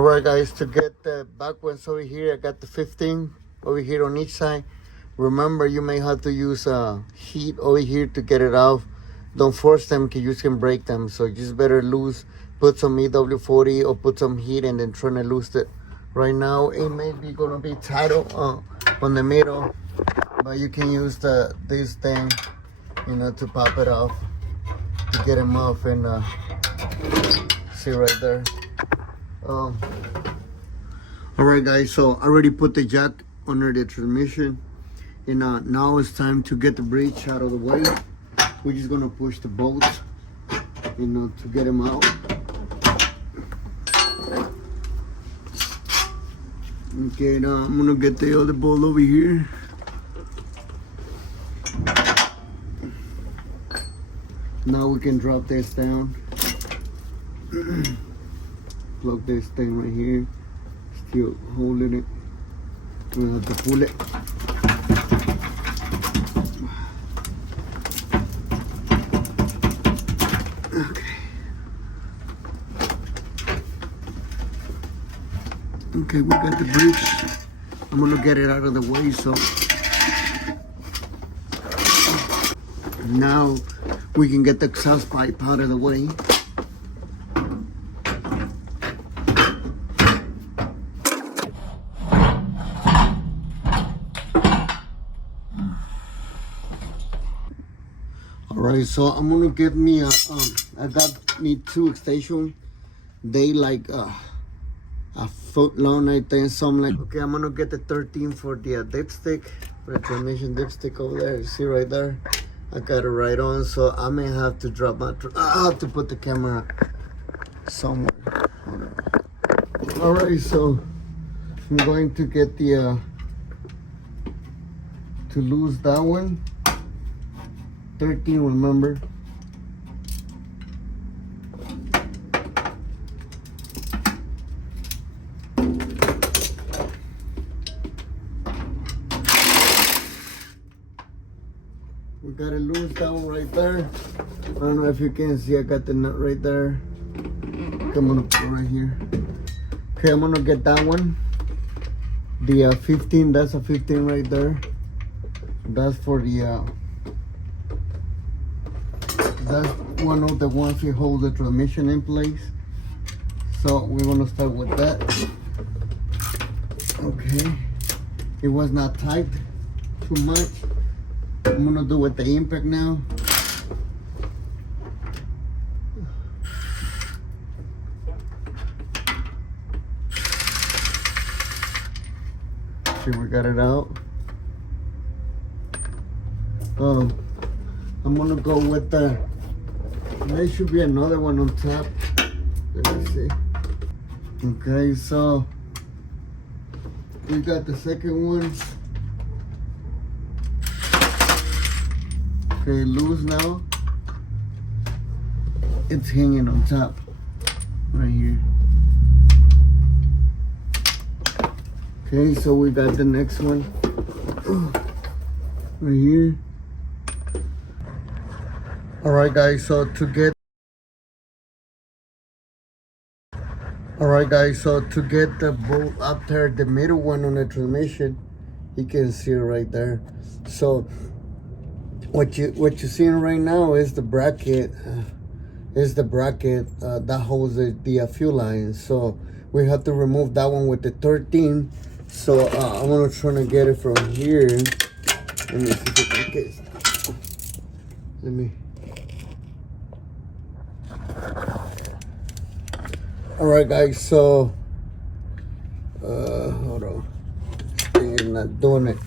Alright guys, to get the back ones over here, I got the 15 over here on each side. Remember, you may have to use heat over here to get it off. Don't force them because you can break them. So just better put some EW40 or put some heat and then try to lose it. Right now, it may be going to be tight on the middle, but you can use this thing, to pop it off, to get them off, and see right there. Alright guys, so I already put the jack under the transmission, and now it's time to get the bridge out of the way. We're just gonna push the bolts, to get them out. Okay, now I'm gonna get the other bolt over here. Now we can drop this down. Plug this thing right here. Still holding it. We have to pull it. Okay, we got the bridge. I'm gonna get it out of the way, so now we can get the exhaust pipe out of the way. Alright, so I'm gonna get me I got me 2 extensions. They like a foot long, I think, something like. Okay, I'm gonna get the 13 for the dipstick, for the transmission dipstick over there. You see right there? I got it right on, so I may have to drop my. I have to put the camera somewhere. Alright, so I'm going to get the to lose that one. 13, remember. We gotta lose that one right there. I don't know if you can see, I got the nut right there. Okay, I'm gonna put it right here. Okay, I'm gonna get that one. The 15, that's a 15 right there. That's for the that's one of the ones you hold the transmission in place. So we're gonna start with that. Okay, it was not tight too much. I'm gonna do with the impact now. See, we got it out. I'm gonna go with the. There should be another one on top. Let me see. Okay, so we got the second one. Okay, loose now. It's hanging on top, right here. Okay, so we got the next one, right here. Alright guys, so to get the bolt up there, the middle one on the transmission, you can see it right there. So what you're seeing right now is the bracket, that holds the fuel line. So we have to remove that one with the 13. So I'm gonna try to get it from here. Let me see if I can. Let me. Alright guys, so hold on. This thing is not doing it.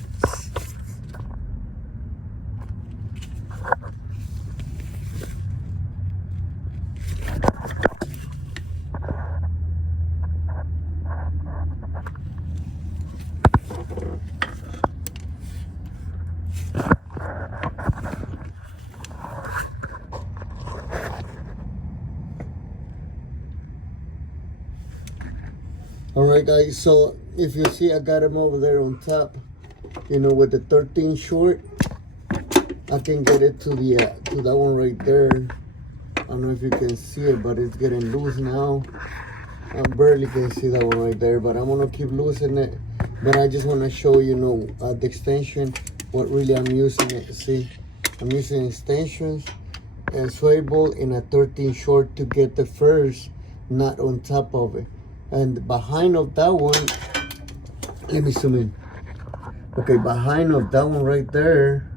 Alright guys, so if you see, I got him over there on top, with the 13 short. I can get it to that one right there. I don't know if you can see it, but it's getting loose now. I barely can see that one right there, but I'm gonna keep loosening it. But I just wanna show you know the extension, what really I'm using it. See, I'm using extensions and swivel in a 13 short to get the first nut on top of it. And behind of that one, let me zoom in. Okay, behind of that one right there,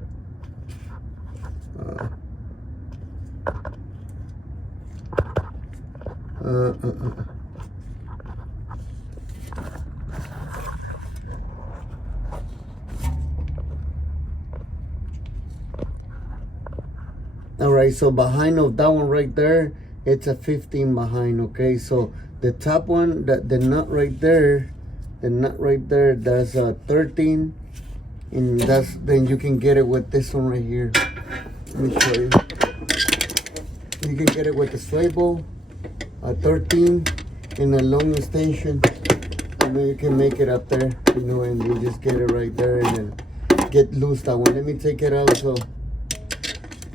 all right, so behind of that one right there, it's a 15 behind. Okay, so the top one, the nut right there, that's a 13, and then you can get it with this one right here. Let me show you. You can get it with the swivel, a 13, and a long extension, and then you can make it up there, you know, and you just get it right there and then get loose that one. Let me take it out so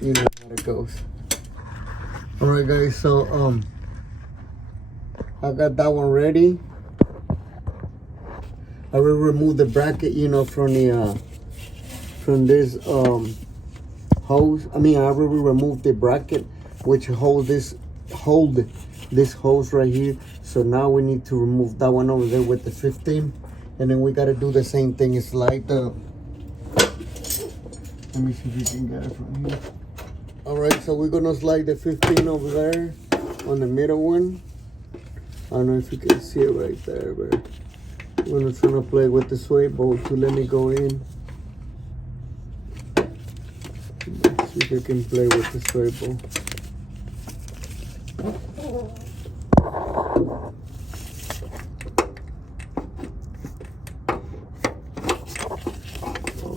you know how it goes. All right, guys, so I got that one ready. I will remove the bracket, you know, from the from this hose. I mean, I will remove the bracket which hold this hose right here. So now we need to remove that one over there with the 15, and then we got to do the same thing. It's like the, let me see if you can get it from here. All right, so we're gonna slide the 15 over there on the middle one. I don't know if you can see it right there, but I'm gonna try to play with the swivel to let me go in. Let's see if I can play with the swivel.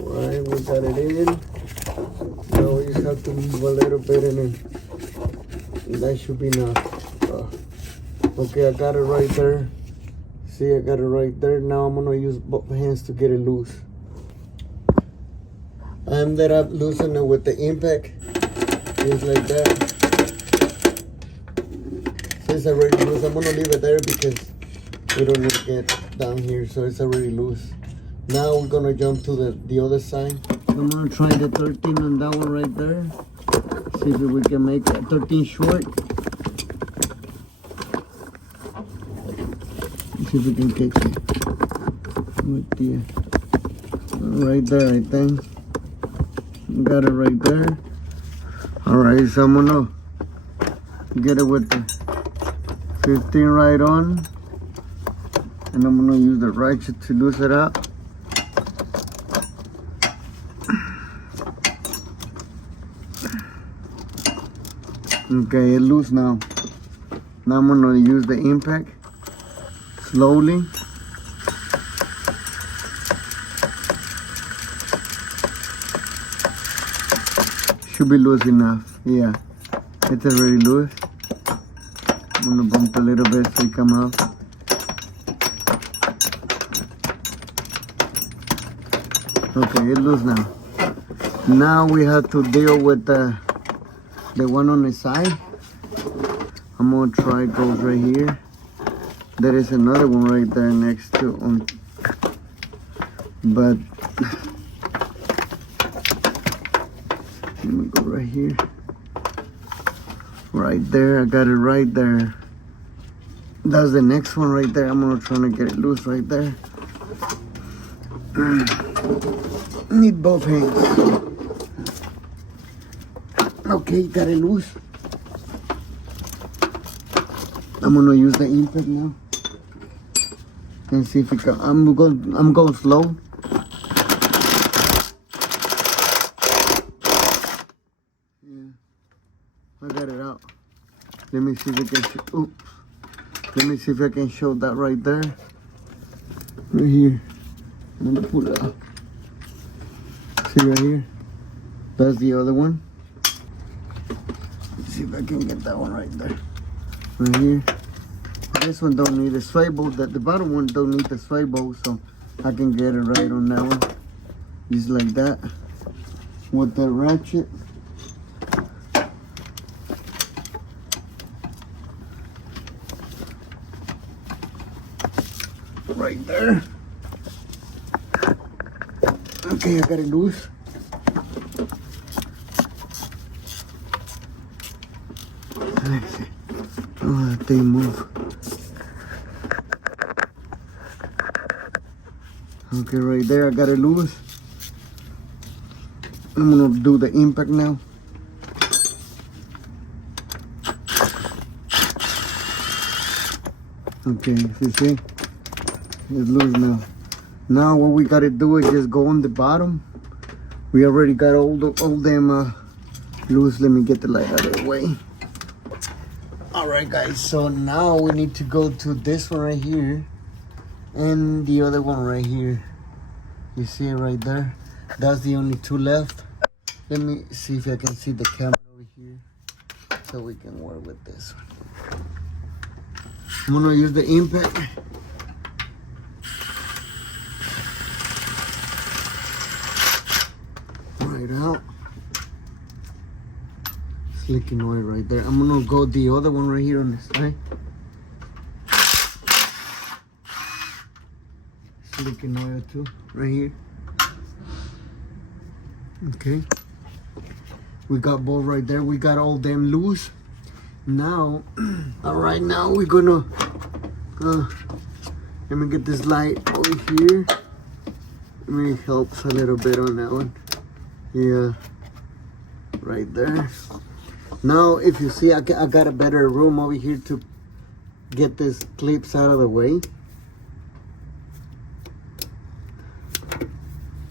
Alright, we got it in. Now we just have to move a little bit and then that should be enough. Okay, I got it right there. See, I got it right there. Now I'm gonna use both hands to get it loose. I ended up loosening it with the impact, just like that. It's already loose. I'm gonna leave it there because we don't need to get down here, so it's already loose. Now we're gonna jump to the other side. I'm gonna try the 13 on that one right there. See if we can make that 13 short. See if we can catch it with the right there, I think. Got it right there. All right, so I'm gonna get it with the 15 right on, and I'm gonna use the ratchet to loose it up. Okay, it's loose now. Now I'm gonna use the impact slowly. Should be loose enough. Yeah, it's already loose. I'm gonna bump a little bit so it come out. Okay, it's loose now. Now we have to deal with the one on the side. I'm gonna try those right here. There is another one right there next to but let me go right here. Right there, I got it right there. That's the next one right there. I'm gonna try to get it loose right there. Need both hands. Okay, got it loose. I'm gonna use the impact now and see if it can. I'm going slow. Yeah, I got it out. Let me see if I can. Oops. Let me see if I can show that right there. Right here. I'm gonna pull it out. See right here? That's the other one. Let's see if I can get that one right there. Right here. This one don't need a swivel. The bottom one don't need the swivel, so I can get it right on that one. Just like that. With the ratchet. right there. Okay, I got it loose. Let's see. Oh, that thing move. Okay, right there, I got it loose. I'm gonna do the impact now. Okay, you see? It's loose now. Now what we gotta do is just go on the bottom. We already got all them loose. Let me get the light out of the way. All right, guys, so now we need to go to this one right here and the other one right here. You see it right there? That's the only two left. Let me see if I can see the camera over here so we can work with this one. I'm gonna use the impact. Right out. Slicking oil right there. I'm gonna go the other one right here on this side. Slicking oil too, right here. Okay. We got both right there. We got all them loose. Now, all right, now we're gonna, let me get this light over here. Let me help a little bit on that one. Yeah, right there. Now, if you see, I got a better room over here to get these clips out of the way.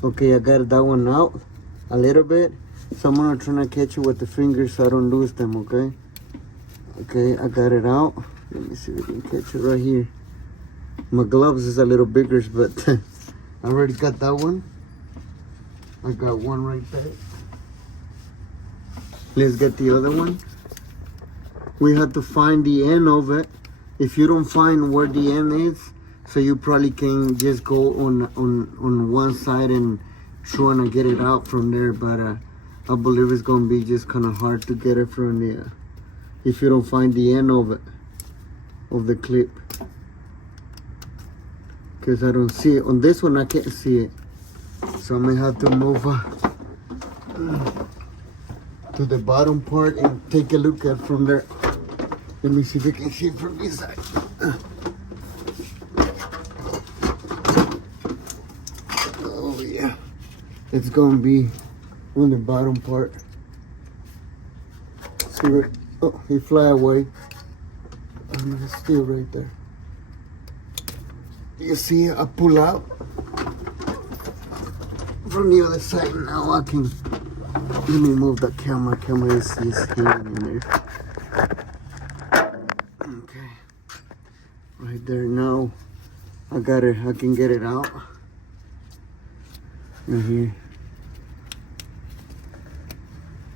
Okay, I got that one out a little bit. So I'm gonna try to catch it with the fingers so I don't lose them, okay? Okay, I got it out. Let me see if we can catch it right here. My gloves is a little bigger, but I already got that one. I got one right there. Let's get the other one. We have to find the end of it. If you don't find where the end is, so you probably can just go on one side and trying to get it out from there, but I believe it's gonna be just kind of hard to get it from the if you don't find the end of it, of the clip, because I don't see it on this one. I can't see it, so I may have to move to the bottom part and take a look at from there. Let me see if I can see it from this side. Oh yeah, it's gonna be on the bottom part. See where, oh, he fly away. It's still right there. You see, I pull out from the other side. Now I can, let me move the camera. Camera is hanging in there. Okay, right there. Now I got it. I can get it out. Right here.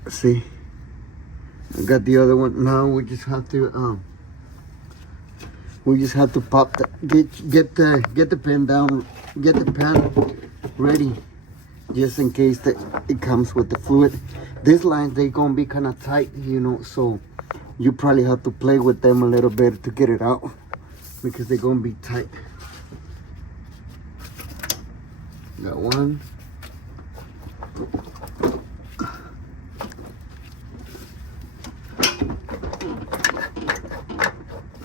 See, I got the other one. Now we just have to pop the get the pen down, get the pen ready, just in case that it comes with the fluid. These lines, they gonna be kind of tight, you know, so you probably have to play with them a little bit to get it out because they're gonna be tight. Got one.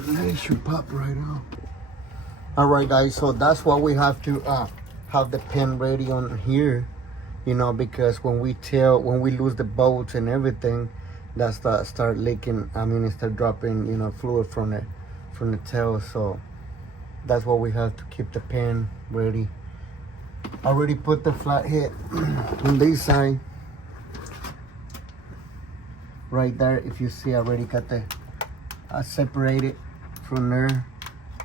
It should pop right out. All right, guys, so that's why we have to have the pen ready on here, you know, because when we lose the bolts and everything, that start leaking. I mean, it start dropping, you know, fluid from the tail. So that's why we have to keep the pen ready. I already put the flathead on this side right there. If you see, I already got the separated from there,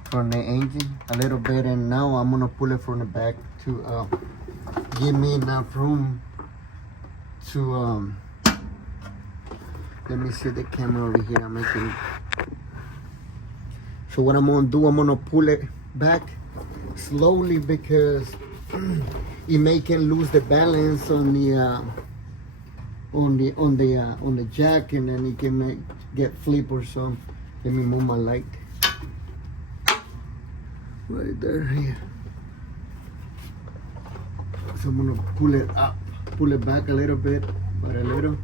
from the engine a little bit, and now I'm gonna pull it from the back to give me enough room to let me see the camera over here. I'm making. So what I'm gonna do, I'm gonna pull it back slowly because it may can lose the balance on the jack, and then it can get flip or something. Let me move my light. right there. Here. So I'm gonna pull it up, pull it back a little bit, but a little.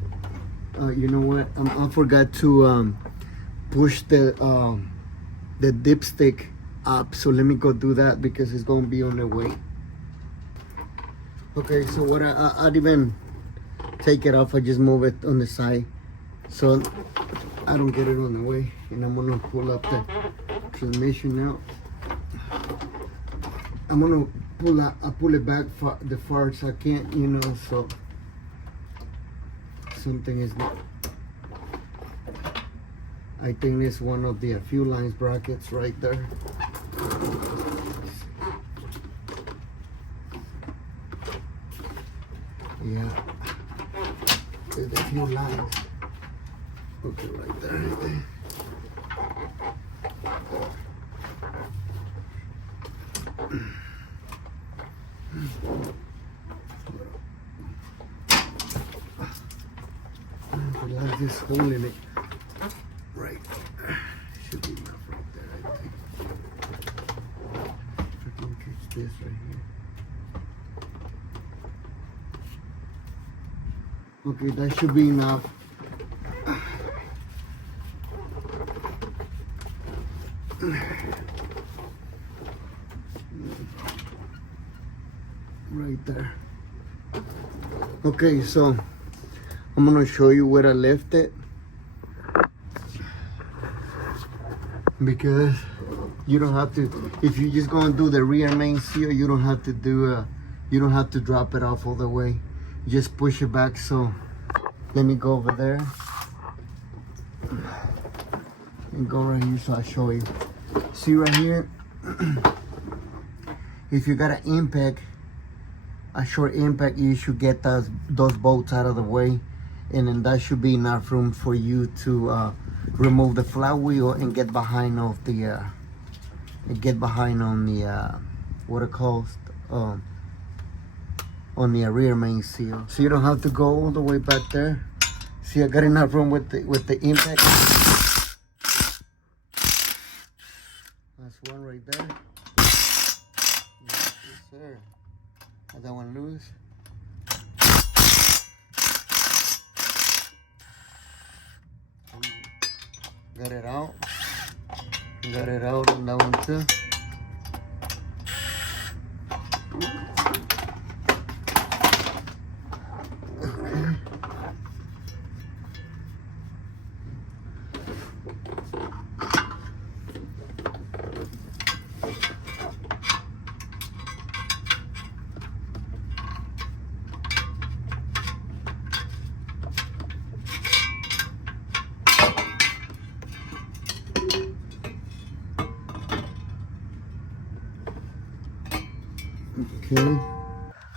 You know what? I forgot to push the dipstick up. So let me go do that because it's gonna be on the way. Okay, so what I'd even take it off. I just move it on the side so I don't get it on the way. And I'm gonna pull up the transmission now. I'm gonna pull it back the far as I can, you know, so something is not. I think it's one of the fuel lines brackets right there. Yeah, there's a few lines. Okay, right there, right there. The line is holding it. Right. Should be enough right there, I think. If I can catch this right here. Okay, that should be enough. Right there. Okay, so I'm gonna show you where I left it, because you don't have to, if you're just gonna do the rear main seal, you don't have to do you don't have to drop it off all the way. You just push it back. So let me go over there and go right here so I'll show you. See right here, if you got an impact, a short impact, you should get those bolts out of the way, and then that should be enough room for you to remove the flywheel and get behind of the what it calls on the rear main seal. So you don't have to go all the way back there. See, I got enough room with the impact. That's one right there. Yes, sir. Got that one loose. Got it out. Got it out on that one too. Okay,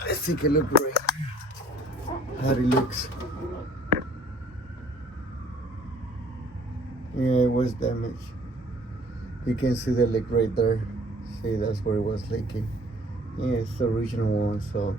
let's take a look right here, how it looks. Yeah, it was damaged. You can see the leak right there. See, that's where it was leaking. Yeah, it's the original one, so.